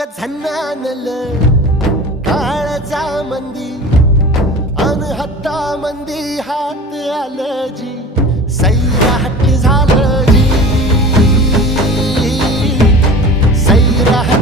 ग झन्नानल काळजा मंदी अन हत्ता मंदी हात आलं जी सैराट झालं जी सैराट